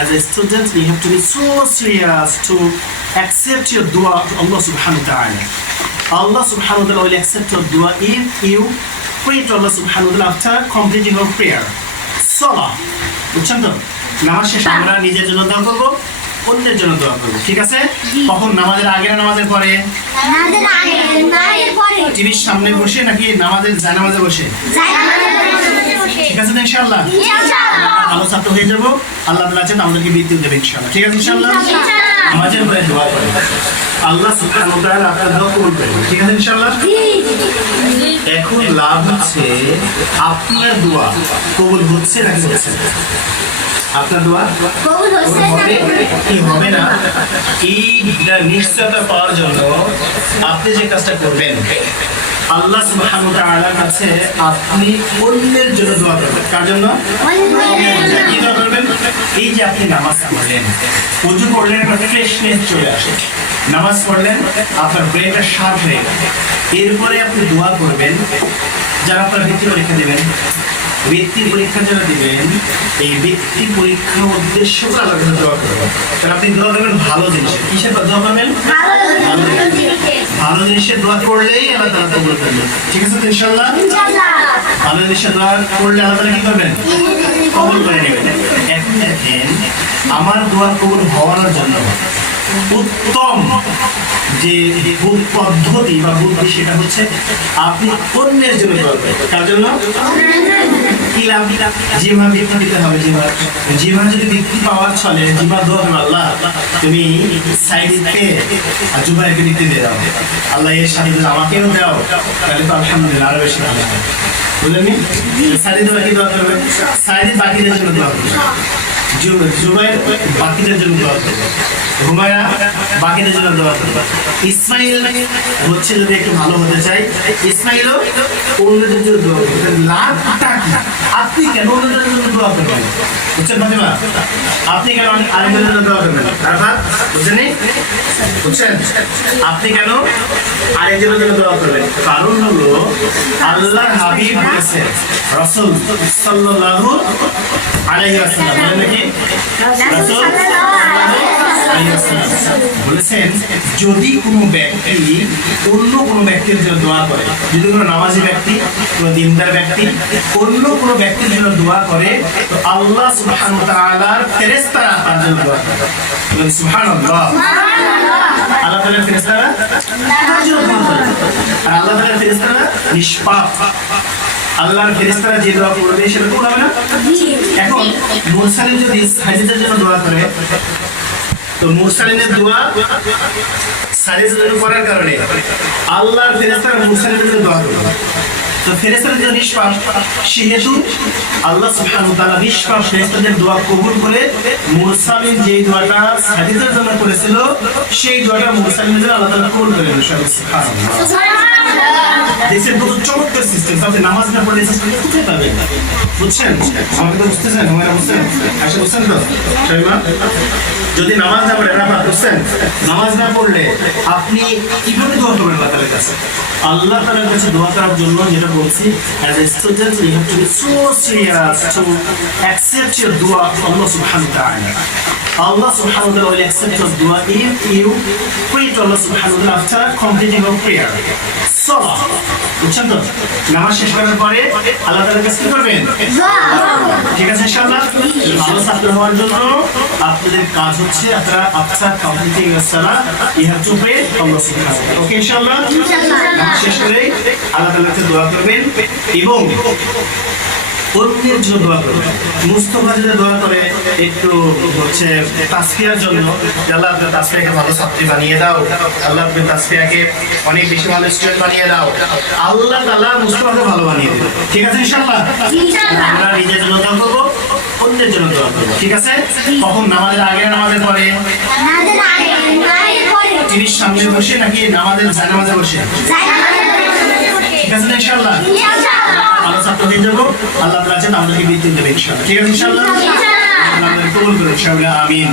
As a student, you have to be so serious to accept your dua to Allah subhanahu wa ta'ala. Allah subhanahu wa ta'ala will accept your dua if you pray to Allah subhanahu wa ta'ala after completing your prayer. Salah. বুঝছেন তো? নামাজ শেষে আমরা নিজের জন্য দোয়া করব, অন্যের জন্য দোয়া করব। ঠিক আছে? কখন নামাজের আগে না নামাজের পরে? নামাজের আগে, নামাজের পরে। টিভির সামনে বসে নাকি নামাজের জানামাজে বসে? জানামাজে বসে। ঠিক আছে তো ইনশাআল্লাহ? ইনশাআল্লাহ। ভালো ছাত্র হয়ে যাব। আল্লাহ তাআলা চান আমাদেরকে বৃত্তি দেবে ইনশাআল্লাহ। ঠিক আছে ইনশাআল্লাহ? ইনশাআল্লাহ। নামাজের পরে দোয়া করব। আল্লাহ সুবহানাহু ওয়া তাআলা আপনার দোয়া কবুল করবেন। ঠিক আছে ইনশাআল্লাহ? এখন লাভ হচ্ছে আপনার দোয়া কবুল হচ্ছে নাকি হচ্ছে না? আপনার দোয়া কবুল হচ্ছে হবে কি হবে না, এই নিশ্চয়তা পাওয়ার জন্য আপনি যে কাজটা করবেন, আল্লাহ সুবহানাহু ওয়া তাআলার কাছে আপনি অন্যের জন্য দোয়া করবেন। কার জন্য? কি দোয়া করবেন? এই যে আপনি নামাজ পড়লেন, ওযু করলেন, একটা ফ্রেশনেস চলে আসে, নামাজ পড়লেন, আপনার ব্রেনটা শার্প হয়ে গেল। এরপরে আপনি দোয়া করবেন যারা আপনার বৃত্তি পরীক্ষা দেবেন, বৃত্তি পরীক্ষা যারা দিবেন, এই বৃত্তি পরীক্ষার উদ্দেশ্য করে আল্লাহর কাছে দোয়া করবেন। তাহলে আপনি দোয়া করবেন ভালো জিনিসের। কিসের দোয়া করবেন? ভালো জিনিসের দোয়া করলেই আল্লাহ তাআলা কবুল করবেন। ঠিক আছে তো ইনশাআল্লাহ? ইনশাআল্লাহ। ভালো জিনিসের দোয়া করলে আল্লাহ তাআলা কি করবেন? কবুল করে নেবেন। এখন দেখেন, আমার দোয়া কবুল হওয়ার জন্য উত্তম যে পদ্ধতি বা বুদ্ধি সেটা হচ্ছে আপনি অন্যের জন্য দোয়া করবেন। কার জন্য? কি লাভ? জিহ্বা বৃদ্ধি দিতে হবে। জিহ্বা যদি বৃদ্ধি পাওয়ার চলে, জিহ্বা দোয়া করবে, আল্লাহ তুমি সাইদকে আর জুবাইরকে বৃদ্ধি দিয়ে দাও, আল্লাহ এর সাথে যদি আমাকেও দাও, তাহলে তো আলহামদুলিল্লাহ আরো বেশি ভালো হবে। বুঝলেন? সাইদ বাকি দোয়া করবে, সাইদ বাকিদের জন্য দোয়া করবে, জুবাইর বাকিদের জন্য দোয়া করবে, হুমায়রা বাকিদের জন্য দোয়া করবে। ইসমাইল হচ্ছে যদি একটু ভালো হতে চাই, ইসমাইলও অন্যদের জন্য দোয়া করবে। লাভটা কি? আপনি কেন অন্যদের জন্য দোয়া করবেন? বুঝছেন ফাতিমা? আপনি কেন আরেকজনের জন্য দোয়া করবেন? আরাফাত বুঝছেন? বুঝছেন? আপনি কেন আরেকজনের জন্য দোয়া করবেন? কারণ হলো আল্লাহর হাবিব বলেছেন, রাসূল সাল্লাল্লাহু আলাইহি ওয়াসাল্লাম বলেন নাকি? রাসূল বলেছেন, যদি কোনো ব্যক্তি অন্য কোনো ব্যক্তির জন্য দোয়া করে, যদি কোনো নামাজি ব্যক্তি, কোনো দিনদার ব্যক্তি অন্য কোনো ব্যক্তির জন্য দোয়া করে, তো আল্লাহ সুবহানাহু ওয়া তাআলার ফেরেশতারা তার জন্য দোয়া করে। বলেন সুবহানাল্লাহ। আল্লাহ তাআলার ফেরেশতারা তার জন্য দোয়া করে। আর আল্লাহ তাআলার ফেরেশতারা নিষ্পাপ। আল্লাহর ফেরেশতারা যে দোয়া করবে সেটা কবুল হবে না? এখন মুরসালিন যদি সাজিদের জন্য দোয়া করে, তো মুরসালিনের দোয়া সাজিদের জন্য করার কারণে আল্লাহর ফেরেশতারা মুরসালিনের জন্য দোয়া করবে। তো ফেরেশতারা যে নিষ্পাপ, সেহেতু আল্লাহ সুবহানাহু ওয়া তাআলা নিষ্পাপ ফেরেশতাদের দোয়া কবুল করে মুরসালিন যে দোয়াটা সাজিদের জন্য করেছিল, সেই দোয়াটা মুরসালিনের জন্য আল্লাহ তাআলা কবুল করে নেবেন। সুবহানাল্লাহ। দেশের কত চমৎকার সিস্টেম। আপনি নামাজ না পড়লে সিস্টেম কোথায় পাবেন? বুঝছেন? আমাকে তো বুঝতেছেন, আমার বুঝছেন, আশা বুঝছেন তো? শাইমা, যদি নামাজ না পড়ে না বুঝছেন, নামাজ না পড়লে আপনি কিভাবে দোয়া করবেন আল্লাহ তাআলার কাছে? আল্লাহ তাআলার কাছে দোয়া করার জন্য যেটা বলছি, as a student you have to be so serious to accept your dua to Allah subhanahu wa ta'ala. Allah subhanahu wa ta'ala will accept your dua if you pray to Allah subhanahu wa ta'ala after completing your prayer. Salah. বুঝছেন তো? নামাজ শেষ করার পরে আল্লাহ তাআলার কাছে কি করবেন? ঠিক আছে ইনশাআল্লাহ? ভালো ছাত্র হওয়ার জন্য আপনাদের কাজ হচ্ছে আপনারা after completing your salah you have to pray Allah সুবহানাহু ওয়া তাআলা। ওকে ইনশাআল্লাহ? নামাজ শেষ করে আল্লাহ তাআলার কাছে দোয়া করবেন এবং অন্যের জন্য দোয়া করবেন। মুস্তাফা যদি দোয়া করে একটু হচ্ছে তাসফিয়ার জন্য, আল্লাহ আপনার তাসফিয়াকে ভালো ছাত্রী বানিয়ে দাও, আল্লাহ আপনার তাসফিয়াকে অনেক বেশি ভালো স্টুডেন্ট বানিয়ে দাও, আল্লাহ তাআলা মুস্তাফাকে ভালো বানিয়ে দেবে। ঠিক আছে ইনশাআল্লাহ? আমরা নিজের জন্য দোয়া করবো, অন্যের জন্য দোয়া করবো। ঠিক আছে? কখন? নামাজের আগে না নামাজের পরে? নামাজের আগে, নামাজের পরে। টিভির সামনে বসে নাকি নামাজের জানামাজে বসে? ঠিক আছে ইনশাআল্লাহ? ভালো ছাত্র হয়ে যাবো। আল্লাহ তাআলা চান আমাদেরকে বৃত্তি দেবে ইনশাআল্লাহ। ঠিক আছে ইনশাআল্লাহ? আল্লাহ কবুল করুন ইনশাআল্লাহ। আমিন।